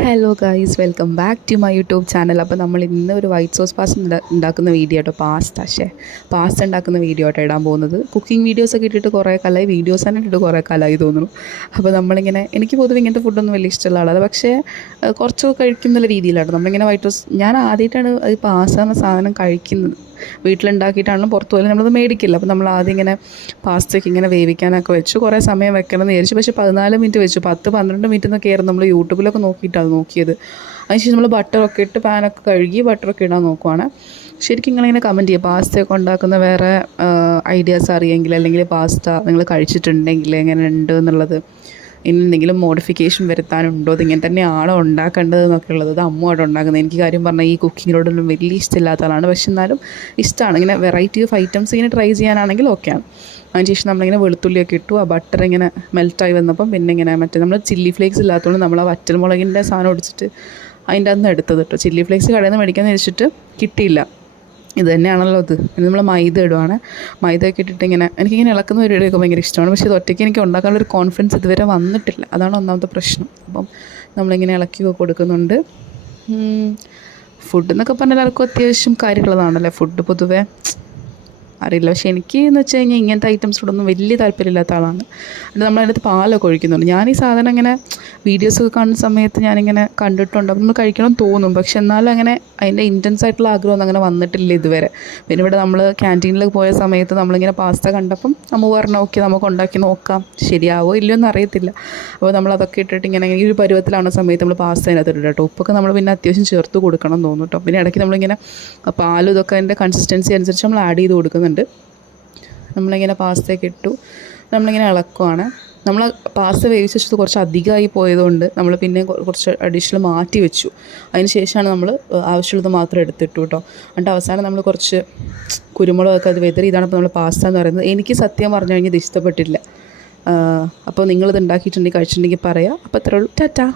Hello guys, welcome back to my YouTube channel. അപ്പോൾ നമ്മൾ ഇന്ന് ഒരു വൈറ്റ് സോസ് പാസ്ത ഉണ്ടാക്കുന്ന വീഡിയോ കേട്ടോ. പാസ്ത ഉണ്ടാക്കുന്ന വീഡിയോ ആട്ടോ ഇടാൻ പോകുന്നത്. കുക്കിംഗ് വീഡിയോസൊക്കെ ഇട്ടിട്ട് കുറേ കാലമായി, വീഡിയോസ് തന്നെ ഇട്ടിട്ട് കുറേ കാലമായി തോന്നുന്നു. അപ്പോൾ നമ്മളിങ്ങനെ, എനിക്ക് പൊതുവെ ഇങ്ങനത്തെ ഫുഡൊന്നും വലിയ ഇഷ്ടമുള്ള ആളാണ്, പക്ഷേ കുറച്ചൊക്കെ കഴിക്കുന്നുള്ള രീതിയിലാണ് നമ്മളിങ്ങനെ വൈറ്റ് സോസ്. ഞാൻ ആദ്യമായിട്ടാണ് ഈ പാസ്ത എന്ന സാധനം കഴിക്കുന്നത്. വീട്ടിലുണ്ടാക്കിയിട്ടാണെങ്കിലും പുറത്തു പോലും നമ്മളത് മേടിക്കില്ല. അപ്പോൾ നമ്മൾ ആദ്യം ഇങ്ങനെ പാസ്തയ്ക്ക് ഇങ്ങനെ വേവിക്കാനൊക്കെ വെച്ചു. കുറേ സമയം വെക്കണം എന്ന് വിചാരിച്ചു, പക്ഷേ 14 മിനിറ്റ് വെച്ചു. 10-12 മിനിറ്റ് എന്നൊക്കെ ആയിരുന്നു നമ്മൾ യൂട്യൂബിലൊക്കെ നോക്കിയിട്ടാണ് നോക്കിയത്. അതിനുശേഷം നമ്മൾ ബട്ടറൊക്കെ ഇട്ട് പാനൊക്കെ കഴുകി ബട്ടറൊക്കെ ഇടാൻ നോക്കുവാണ്. ശരിക്കും നിങ്ങളിങ്ങനെ കമൻറ്റ് ചെയ്യുക, പാസ്തയൊക്കെ ഉണ്ടാക്കുന്ന വേറെ ഐഡിയാസ് അറിയെങ്കിൽ, അല്ലെങ്കിൽ പാസ്ത നിങ്ങൾ കഴിച്ചിട്ടുണ്ടെങ്കിൽ എങ്ങനെ ഉണ്ട് എന്നുള്ളത്, ഇനി എന്തെങ്കിലും മോഡിഫിക്കേഷൻ വരുത്താനുണ്ടോ, ഇതിങ്ങനെ തന്നെയാണോ ഉണ്ടാക്കേണ്ടത് എന്നൊക്കെ ഉള്ളത്. അത് അമ്മയോടെ ഉണ്ടാക്കുന്നത്. എനിക്ക് കാര്യം പറഞ്ഞാൽ ഈ കുക്കിങ്ങിനോടൊന്നും വലിയ ഇഷ്ടമില്ലാത്ത ആളാണ്, പക്ഷെ എന്നാലും ഇഷ്ടമാണ്. ഇങ്ങനെ വെറൈറ്റി ഓഫ് ഐറ്റംസ് ഇങ്ങനെ ട്രൈ ചെയ്യാനാണെങ്കിൽ ഓക്കെയാണ്. അതിനുശേഷം നമ്മളിങ്ങനെ വെളുത്തുള്ളിയൊക്കെ ഇട്ടു. ആ ബട്ടർ ഇങ്ങനെ മെൽറ്റായി വന്നപ്പം പിന്നെ ഇങ്ങനെ നമ്മൾ ചില്ലി ഫ്ലേക്സ് ഇല്ലാത്തതുകൊണ്ട് നമ്മൾ ആ വറ്റൽമുളകിൻ്റെ സാധനം ഒടിച്ചിട്ട് അതിൻ്റെ അന്ന് എടുത്തത് കേട്ടോ. ചില്ലി ഫ്ലേക്സ് കടയിൽ നിന്ന് മേടിക്കാമെന്ന് വെച്ചിട്ട് കിട്ടിയില്ല. ഇത് തന്നെയാണല്ലോ ഇത്. പിന്നെ നമ്മൾ മൈദ ഇടുവാണ്. മൈദയൊക്കെ ഇട്ടിട്ട് ഇങ്ങനെ, എനിക്കിങ്ങനെ ഇളക്കുന്ന പരിപാടിയൊക്കെ ഭയങ്കര ഇഷ്ടമാണ്, പക്ഷേ ഇത് ഒറ്റയ്ക്ക് എനിക്ക് ഉണ്ടാക്കാനുള്ളൊരു കോൺഫിഡൻസ് ഇതുവരെ വന്നിട്ടില്ല. അതാണ് ഒന്നാമത്തെ പ്രശ്നം. അപ്പം നമ്മളിങ്ങനെ ഇളക്കി കൊടുക്കുന്നുണ്ട്. ഫുഡ് എന്നൊക്കെ പറഞ്ഞാൽ ആർക്കും അത്യാവശ്യം കാര്യമുള്ളതാണല്ലേ ഫുഡ് പൊതുവേ. അറിയില്ല, പക്ഷേ എനിക്ക് എന്ന് വെച്ച് കഴിഞ്ഞാൽ ഇങ്ങനത്തെ ഐറ്റംസിനോടൊന്നും വലിയ താല്പര്യമില്ലാത്ത ആളാണ്. അത് നമ്മളതിനകത്ത് പാലൊക്കെ ഒഴിക്കുന്നുണ്ട്. ഞാൻ ഈ സാധനം ഇങ്ങനെ വീഡിയോസൊക്കെ കാണുന്ന സമയത്ത് ഞാനിങ്ങനെ കണ്ടിട്ടുണ്ട്, അപ്പം നമ്മൾ കഴിക്കണമെന്ന് തോന്നും, പക്ഷെ എന്നാലും അങ്ങനെ അതിൻ്റെ ഇൻറ്റൻസ് ആയിട്ടുള്ള ആഗ്രഹമൊന്നും അങ്ങനെ വന്നിട്ടില്ല ഇതുവരെ. പിന്നെ ഇവിടെ നമ്മൾ ക്യാൻറ്റീനിൽ പോയ സമയത്ത് നമ്മളിങ്ങനെ പാസ്ത കണ്ടപ്പം നമ്മൾ പറഞ്ഞു ഓക്കെ നമുക്ക് ഉണ്ടാക്കി നോക്കാം, ശരിയാവോ ഇല്ലയോ എന്ന് അറിയത്തില്ല. അപ്പോൾ നമ്മളതൊക്കെ ഇട്ടിട്ട് ഇങ്ങനെ ഈ ഒരു പരുവത്തിലാണ് സമയത്ത് നമ്മൾ പാസ്ത അതിനകത്ത് ഇട്ടിട്ട് കേട്ടോ. ഉപ്പൊക്കെ നമ്മൾ പിന്നെ അത്യാവശ്യം ചേർത്ത് കൊടുക്കണം എന്ന് തോന്നും കേട്ടോ. പിന്നെ ഇടയ്ക്ക് നമ്മളിങ്ങനെ പാലും ഇതൊക്കെ അതിൻ്റെ കൺസിസ്റ്റൻസി അനുസരിച്ച് നമ്മൾ ആഡ് ചെയ്ത് കൊടുക്കുന്നുണ്ട്. നമ്മളിങ്ങനെ പാസ്തയൊക്കെ ഇട്ടു, നമ്മളിങ്ങനെ ഇളക്കുവാണ്. നമ്മൾ പാസ്ത വേവിച്ച് വെച്ചത് കുറച്ച് അധികമായി പോയതുകൊണ്ട് നമ്മൾ പിന്നെ കുറച്ച് അഡീഷണൽ മാറ്റി വെച്ചു. അതിന് ശേഷമാണ് നമ്മൾ ആവശ്യമുള്ളത് മാത്രം എടുത്തിട്ടു കേട്ടോ. എന്നിട്ട് അവസാനം നമ്മൾ കുറച്ച് കുരുമുളകൊക്കെ അത് വെതറി. ഇതാണ് ഇപ്പോൾ നമ്മൾ പാസ്ത എന്ന് പറയുന്നത്. എനിക്ക് സത്യം പറഞ്ഞു കഴിഞ്ഞാൽ ഇത് ഇഷ്ടപ്പെട്ടില്ല. അപ്പോൾ നിങ്ങളിത് ഉണ്ടാക്കിയിട്ടുണ്ടെങ്കിൽ കഴിച്ചിട്ടുണ്ടെങ്കിൽ പറയാം. അപ്പോൾ അത്രേ ഉള്ളൂ. ടാറ്റാ.